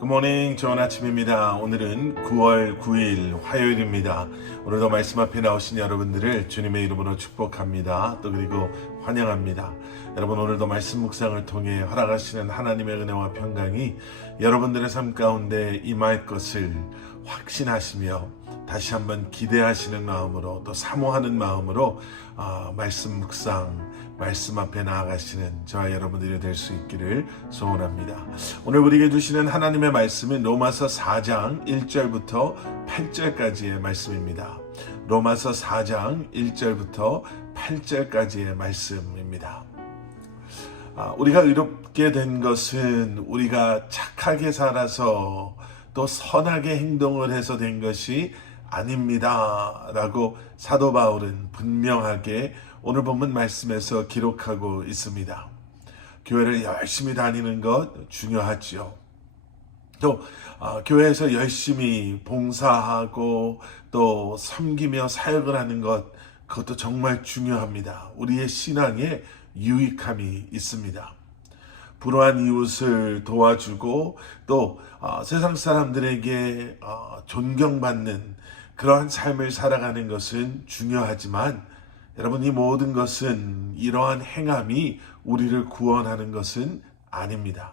굿모닝, 좋은 아침입니다. 오늘은 9월 9일 화요일입니다. 오늘도 말씀 앞에 나오신 여러분들을 주님의 이름으로 축복합니다. 또 그리고 환영합니다. 여러분, 오늘도 말씀 묵상을 통해 허락하시는 하나님의 은혜와 평강이 여러분들의 삶 가운데 임할 것을 확신하시며 다시 한번 기대하시는 마음으로 또 사모하는 마음으로 말씀 묵상, 말씀 앞에 나아가시는 저와 여러분들이 될 수 있기를 소원합니다. 오늘 우리에게 주시는 하나님의 말씀은 로마서 4장 1절부터 8절까지의 말씀입니다. 로마서 4장 1절부터 8절까지의 말씀입니다. 우리가 의롭게 된 것은 우리가 착하게 살아서 또 선하게 행동을 해서 된 것이 아닙니다 라고 사도 바울은 분명하게 오늘 본문 말씀에서 기록하고 있습니다. 교회를 열심히 다니는 것 중요하죠. 또 교회에서 열심히 봉사하고 또 섬기며 사역을 하는 것, 그것도 정말 중요합니다. 우리의 신앙에 유익함이 있습니다. 불우한 이웃을 도와주고 또 세상 사람들에게 존경받는 그러한 삶을 살아가는 것은 중요하지만 여러분, 이 모든 것은 이러한 행함이 우리를 구원하는 것은 아닙니다.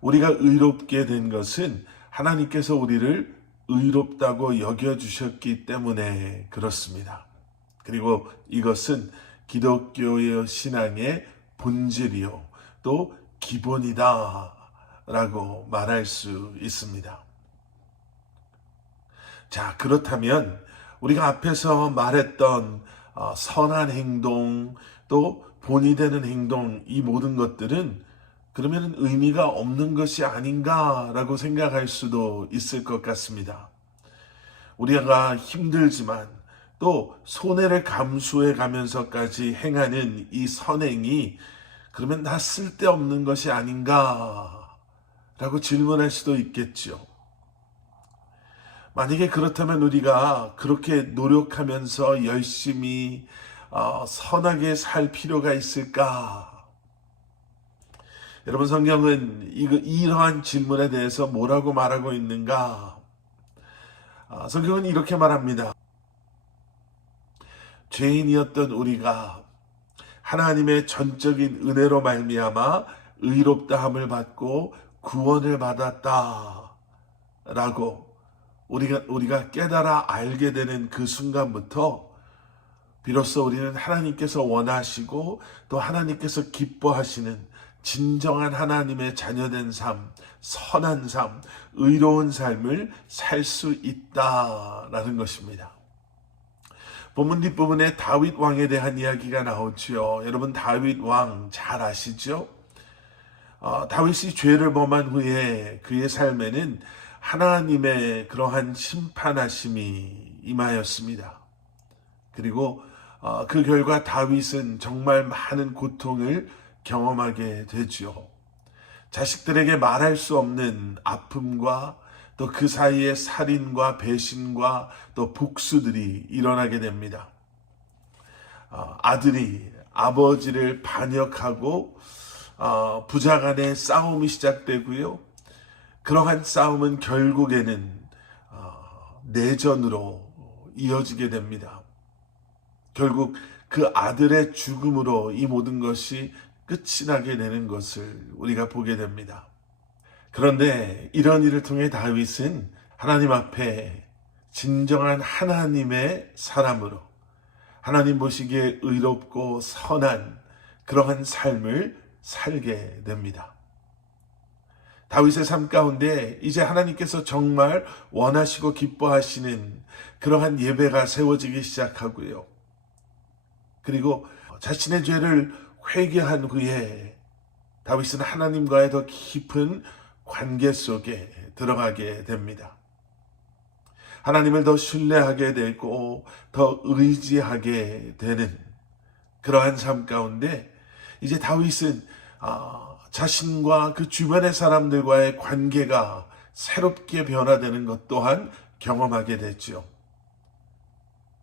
우리가 의롭게 된 것은 하나님께서 우리를 의롭다고 여겨주셨기 때문에 그렇습니다. 그리고 이것은 기독교의 신앙의 본질이요 또 기본이다 라고 말할 수 있습니다. 자, 그렇다면 우리가 앞에서 말했던 선한 행동, 또 본이 되는 행동, 이 모든 것들은 그러면 의미가 없는 것이 아닌가라고 생각할 수도 있을 것 같습니다. 우리가 힘들지만 또 손해를 감수해 가면서까지 행하는 이 선행이 그러면 다 쓸데없는 것이 아닌가라고 질문할 수도 있겠죠. 만약에 그렇다면 우리가 그렇게 노력하면서 열심히 선하게 살 필요가 있을까? 여러분, 성경은 이러한 질문에 대해서 뭐라고 말하고 있는가? 성경은 이렇게 말합니다. 죄인이었던 우리가 하나님의 전적인 은혜로 말미암아 의롭다함을 받고 구원을 받았다 라고 우리가 깨달아 알게 되는 그 순간부터 비로소 우리는 하나님께서 원하시고 또 하나님께서 기뻐하시는 진정한 하나님의 자녀된 삶, 선한 삶, 의로운 삶을 살 수 있다라는 것입니다. 본문 뒷부분에 다윗 왕에 대한 이야기가 나오지요. 여러분, 다윗 왕 잘 아시죠? 다윗이 죄를 범한 후에 그의 삶에는 하나님의 그러한 심판하심이 임하였습니다. 그리고 그 결과 다윗은 정말 많은 고통을 경험하게 되죠. 자식들에게 말할 수 없는 아픔과 또 그 사이에 살인과 배신과 또 복수들이 일어나게 됩니다. 아들이 아버지를 반역하고 부자 간의 싸움이 시작되고요. 그러한 싸움은 결국에는 내전으로 이어지게 됩니다. 결국 그 아들의 죽음으로 이 모든 것이 끝이 나게 되는 것을 우리가 보게 됩니다. 그런데 이런 일을 통해 다윗은 하나님 앞에 진정한 하나님의 사람으로 하나님 보시기에 의롭고 선한 그러한 삶을 살게 됩니다. 다윗의 삶 가운데 이제 하나님께서 정말 원하시고 기뻐하시는 그러한 예배가 세워지기 시작하고요. 그리고 자신의 죄를 회개한 후에 다윗은 하나님과의 더 깊은 관계 속에 들어가게 됩니다. 하나님을 더 신뢰하게 되고 더 의지하게 되는 그러한 삶 가운데 이제 다윗은 자신과 그 주변의 사람들과의 관계가 새롭게 변화되는 것 또한 경험하게 됐죠.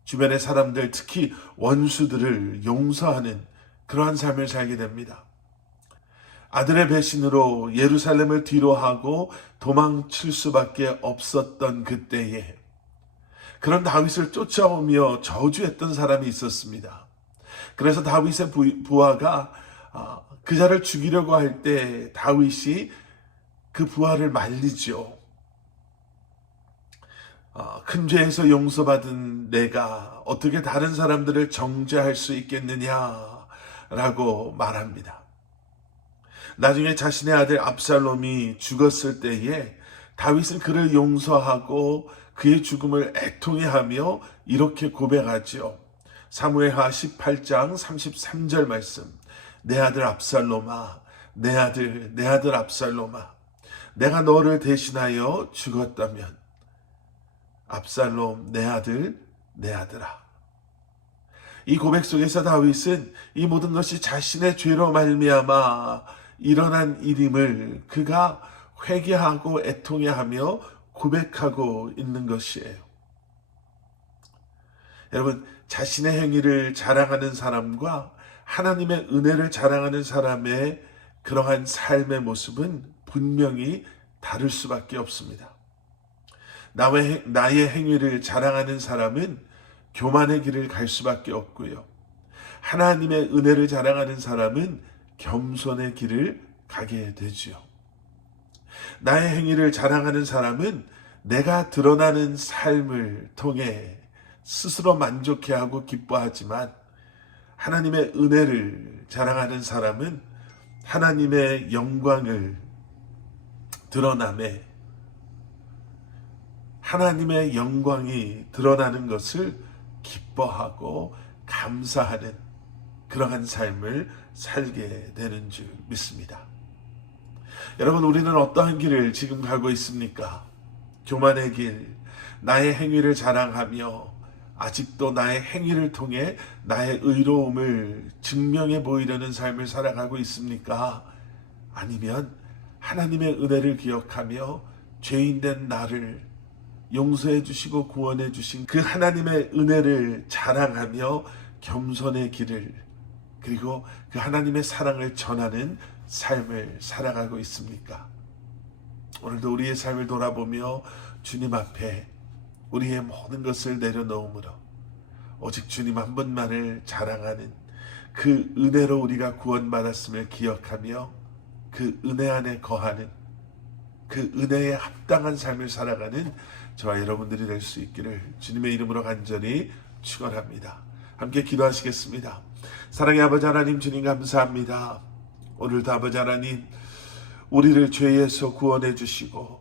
주변의 사람들, 특히 원수들을 용서하는 그러한 삶을 살게 됩니다. 아들의 배신으로 예루살렘을 뒤로하고 도망칠 수밖에 없었던 그때에 그런 다윗을 쫓아오며 저주했던 사람이 있었습니다. 그래서 다윗의 부하가 그 자를 죽이려고 할 때 다윗이 그 부하를 말리죠. 큰 죄에서 용서받은 내가 어떻게 다른 사람들을 정죄할 수 있겠느냐라고 말합니다. 나중에 자신의 아들 압살롬이 죽었을 때에 다윗은 그를 용서하고 그의 죽음을 애통해하며 이렇게 고백하죠. 사무엘하 18장 33절 말씀. 내 아들 압살롬아, 내 아들 압살롬아, 내가 너를 대신하여 죽었다면 압살롬 내 아들아. 이 고백 속에서 다윗은 이 모든 것이 자신의 죄로 말미암아 일어난 일임을 그가 회개하고 애통해하며 고백하고 있는 것이에요. 여러분, 자신의 행위를 자랑하는 사람과 하나님의 은혜를 자랑하는 사람의 그러한 삶의 모습은 분명히 다를 수밖에 없습니다. 나의 행위를 자랑하는 사람은 교만의 길을 갈 수밖에 없고요. 하나님의 은혜를 자랑하는 사람은 겸손의 길을 가게 되지요. 나의 행위를 자랑하는 사람은 내가 드러나는 삶을 통해 스스로 만족해하고 기뻐하지만 하나님의 은혜를 자랑하는 사람은 하나님의 영광을 드러남에 하나님의 영광이 드러나는 것을 기뻐하고 감사하는 그러한 삶을 살게 되는 줄 믿습니다. 여러분, 우리는 어떠한 길을 지금 가고 있습니까? 교만의 길, 나의 행위를 자랑하며 아직도 나의 행위를 통해 나의 의로움을 증명해 보이려는 삶을 살아가고 있습니까? 아니면 하나님의 은혜를 기억하며 죄인된 나를 용서해 주시고 구원해 주신 그 하나님의 은혜를 자랑하며 겸손의 길을 그리고 그 하나님의 사랑을 전하는 삶을 살아가고 있습니까? 오늘도 우리의 삶을 돌아보며 주님 앞에 우리의 모든 것을 내려놓음으로 오직 주님 한 분만을 자랑하는 그 은혜로 우리가 구원받았음을 기억하며 그 은혜 안에 거하는 그 은혜에 합당한 삶을 살아가는 저와 여러분들이 될 수 있기를 주님의 이름으로 간절히 축원합니다. 함께 기도하시겠습니다. 사랑의 아버지 하나님, 주님 감사합니다. 오늘도 아버지 하나님, 우리를 죄에서 구원해 주시고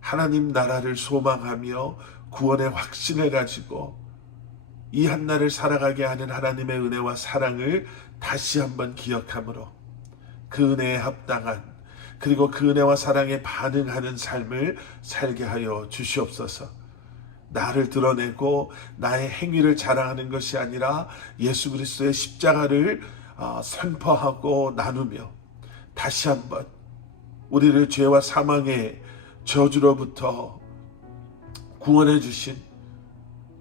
하나님 나라를 소망하며 구원의 확신을 가지고 이 한날을 살아가게 하는 하나님의 은혜와 사랑을 다시 한번 기억함으로 그 은혜에 합당한 그리고 그 은혜와 사랑에 반응하는 삶을 살게 하여 주시옵소서. 나를 드러내고 나의 행위를 자랑하는 것이 아니라 예수 그리스도의 십자가를 선포하고 나누며 다시 한번 우리를 죄와 사망의 저주로부터 구원해 주신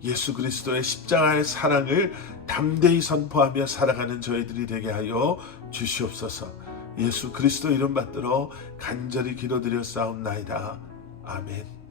예수 그리스도의 십자가의 사랑을 담대히 선포하며 살아가는 저희들이 되게 하여 주시옵소서. 예수 그리스도 이름 받들어 간절히 기도드렸사옵나이다. 아멘.